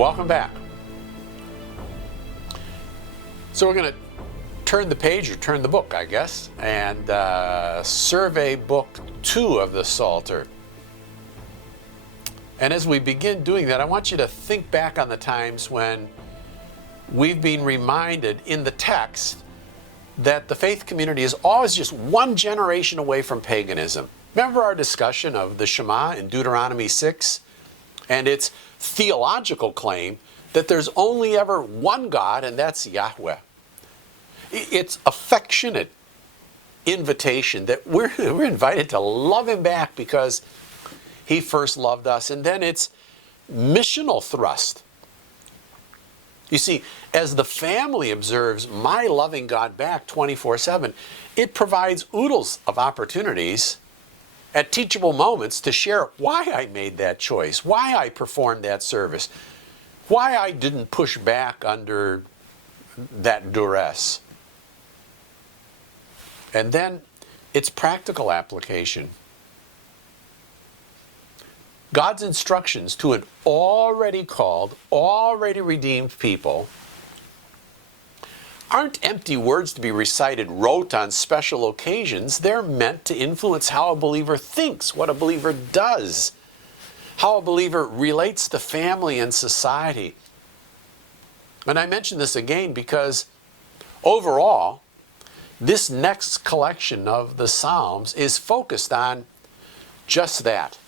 Welcome back. So we're going to turn the page, or turn the book, I guess, and survey book 2 of the Psalter. And as we begin doing that, I want you to think back on the times when we've been reminded in the text that the faith community is always just one generation away from paganism. Remember our discussion of the Shema in Deuteronomy 6 and its theological claim that there's only ever one God, and that's Yahweh. It's affectionate invitation that we're invited to love Him back because He first loved us. And then it's missional thrust. You see, as the family observes my loving God back 24/7, it provides oodles of opportunities at teachable moments to share why I made that choice, why I performed that service, why I didn't push back under that duress. And then its practical application. God's instructions to an already called, already redeemed people aren't empty words to be recited rote on special occasions. They're meant to influence how a believer thinks, what a believer does, how a believer relates to family and society. And I mention this again because overall, this next collection of the Psalms is focused on just that.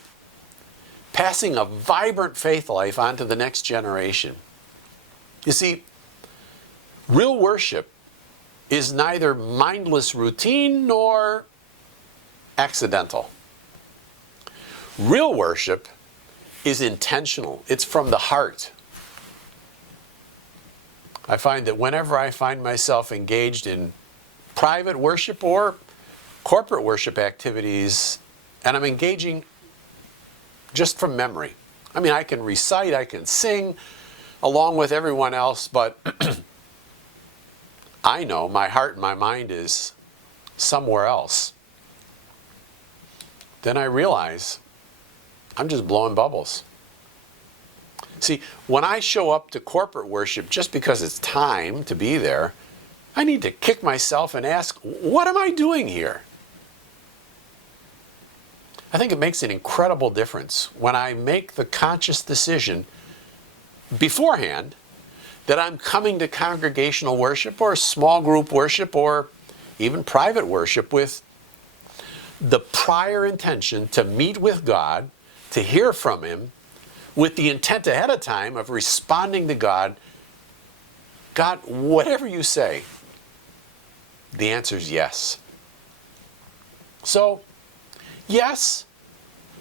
Passing a vibrant faith life on to the next generation. You see, real worship is neither mindless routine nor accidental. Real worship is intentional. It's from the heart. I find that whenever I find myself engaged in private worship or corporate worship activities, and I'm engaging just from memory. I mean, I can recite, I can sing along with everyone else, but I know my heart and my mind is somewhere else. Then I realize I'm just blowing bubbles. See, when I show up to corporate worship just because it's time to be there, I need to kick myself and ask, what am I doing here? I think it makes an incredible difference when I make the conscious decision beforehand that I'm coming to congregational worship or small group worship or even private worship with the prior intention to meet with God, to hear from Him, with the intent ahead of time of responding to God. God, whatever you say, the answer is yes. So, yes,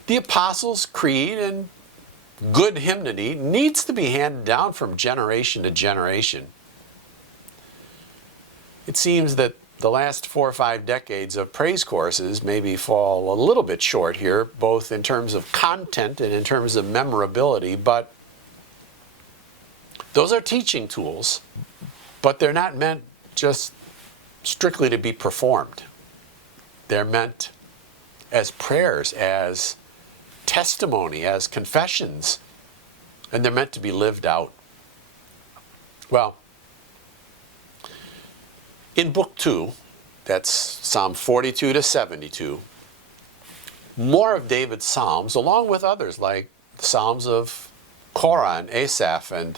the Apostles' Creed and good hymnody needs to be handed down from generation to generation. It seems that the last 4 or 5 decades of praise courses maybe fall a little bit short here, both in terms of content and in terms of memorability, but those are teaching tools, but they're not meant just strictly to be performed. They're meant as prayers, as testimony, as confessions, and they're meant to be lived out. Well, in Book 2, that's Psalm 42 to 72, more of David's Psalms, along with others like the Psalms of Korah and Asaph and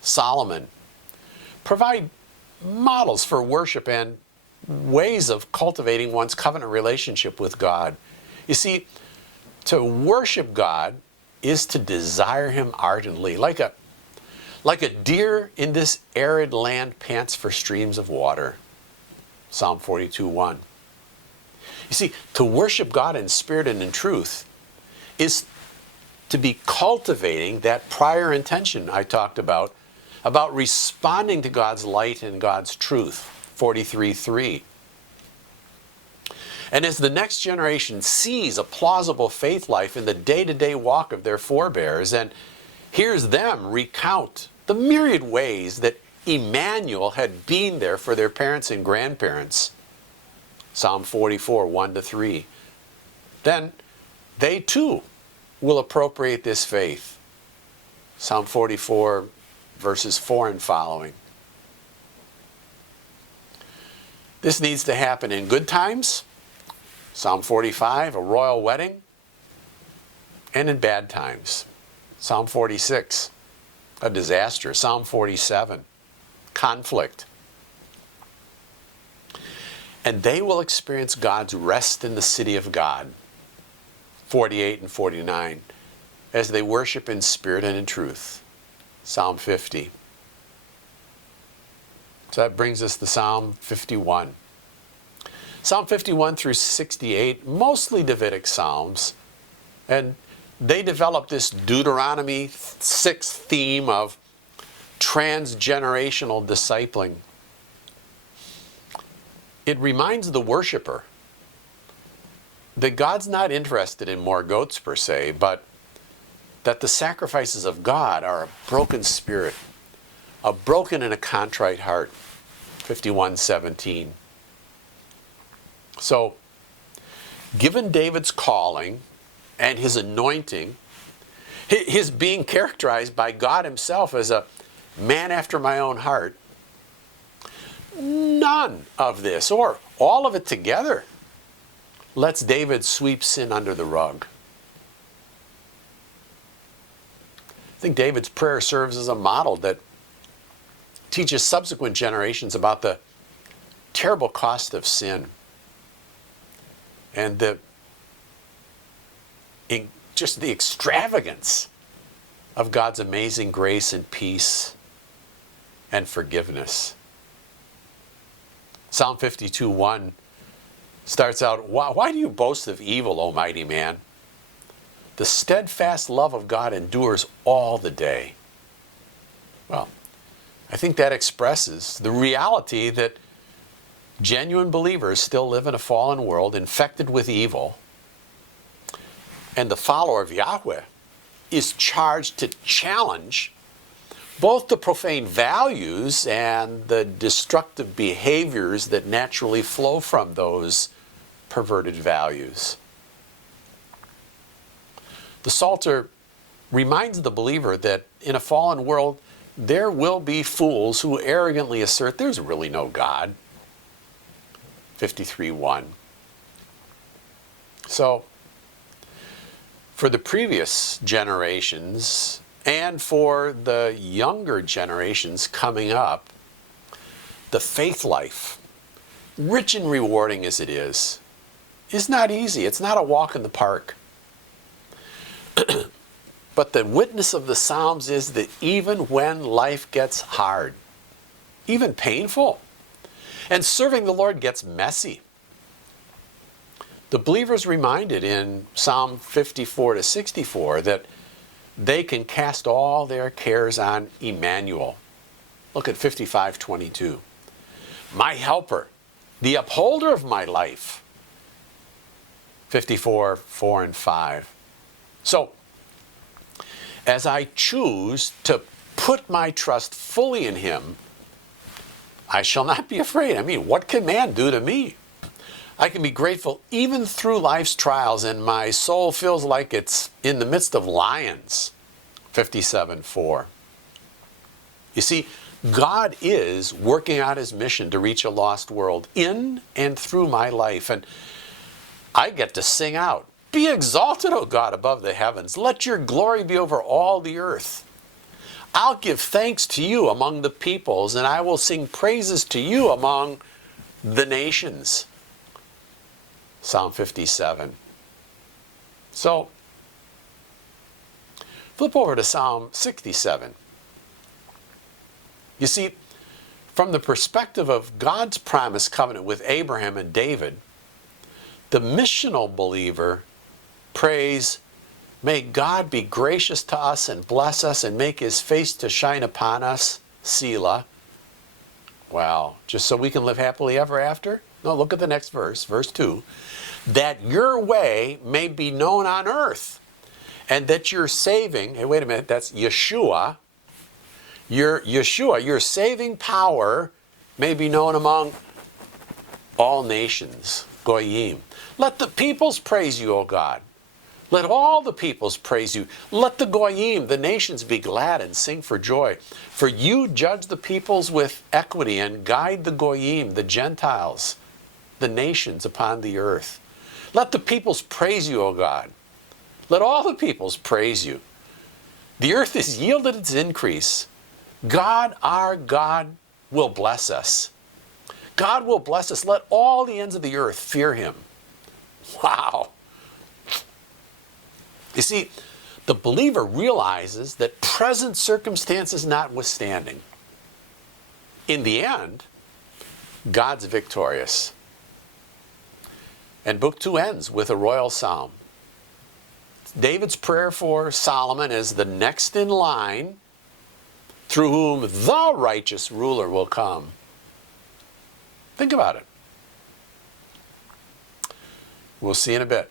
Solomon, provide models for worship and ways of cultivating one's covenant relationship with God. You see, to worship God is to desire Him ardently, like a deer in this arid land pants for streams of water. Psalm 42:1. You see, to worship God in spirit and in truth is to be cultivating that prior intention I talked about responding to God's light and God's truth. 43:3. And as the next generation sees a plausible faith life in the day-to-day walk of their forebears and hears them recount the myriad ways that Emmanuel had been there for their parents and grandparents, Psalm 44, 1-3, then they too will appropriate this faith Psalm 44, verses 4 and following. This needs to happen in good times, Psalm 45, a royal wedding, and in bad times. Psalm 46, a disaster. Psalm 47, conflict. And they will experience God's rest in the city of God, 48 and 49, as they worship in spirit and in truth, Psalm 50. So that brings us to Psalm 51. Psalm 51 through 68, mostly Davidic Psalms, and they develop this Deuteronomy 6 theme of transgenerational discipling. It reminds the worshiper that God's not interested in more goats per se, but that the sacrifices of God are a broken spirit, a broken and a contrite heart. 51:17. So, given David's calling and his anointing, his being characterized by God himself as a man after my own heart, none of this, or all of it together, lets David sweep sin under the rug. I think David's prayer serves as a model that teaches subsequent generations about the terrible cost of sin and just the extravagance of God's amazing grace and peace and forgiveness. Psalm 52:1 starts out, why do you boast of evil, O mighty man? The steadfast love of God endures all the day. Well, I think that expresses the reality that genuine believers still live in a fallen world infected with evil, and the follower of Yahweh is charged to challenge both the profane values and the destructive behaviors that naturally flow from those perverted values. The Psalter reminds the believer that in a fallen world, there will be fools who arrogantly assert there's really no God. 53:1. So, for the previous generations and for the younger generations coming up, the faith life, rich and rewarding as it is not easy. It's not a walk in the park. But the witness of the Psalms is that even when life gets hard, even painful, and serving the Lord gets messy, the believer's reminded in Psalm 54-64 that they can cast all their cares on Emmanuel. Look at 55:22. My helper, the upholder of my life. 54:4 and 5. So, as I choose to put my trust fully in Him, I shall not be afraid. I mean, what can man do to me? I can be grateful even through life's trials, and my soul feels like it's in the midst of lions. 57:4. You see, God is working out His mission to reach a lost world in and through my life, and I get to sing out, be exalted, O God, above the heavens. Let your glory be over all the earth. I'll give thanks to you among the peoples, and I will sing praises to you among the nations. Psalm 57. So, flip over to Psalm 67. You see, from the perspective of God's promised covenant with Abraham and David, the missional believer prays, may God be gracious to us and bless us and make His face to shine upon us, Selah. Wow, just so we can live happily ever after? No, look at the next verse, verse 2. That your way may be known on earth, and that your saving, hey, wait a minute, that's Yeshua, your saving power may be known among all nations, Goyim. Let the peoples praise you, O God. Let all the peoples praise you. Let the goyim, the nations, be glad and sing for joy. For you judge the peoples with equity and guide the goyim, the Gentiles, the nations upon the earth. Let the peoples praise you, O God. Let all the peoples praise you. The earth has yielded its increase. God, our God, will bless us. God will bless us. Let all the ends of the earth fear him. Wow. You see, the believer realizes that present circumstances notwithstanding, in the end, God's victorious. And Book 2 ends with a royal psalm. David's prayer for Solomon is the next in line through whom the righteous ruler will come. Think about it. We'll see in a bit.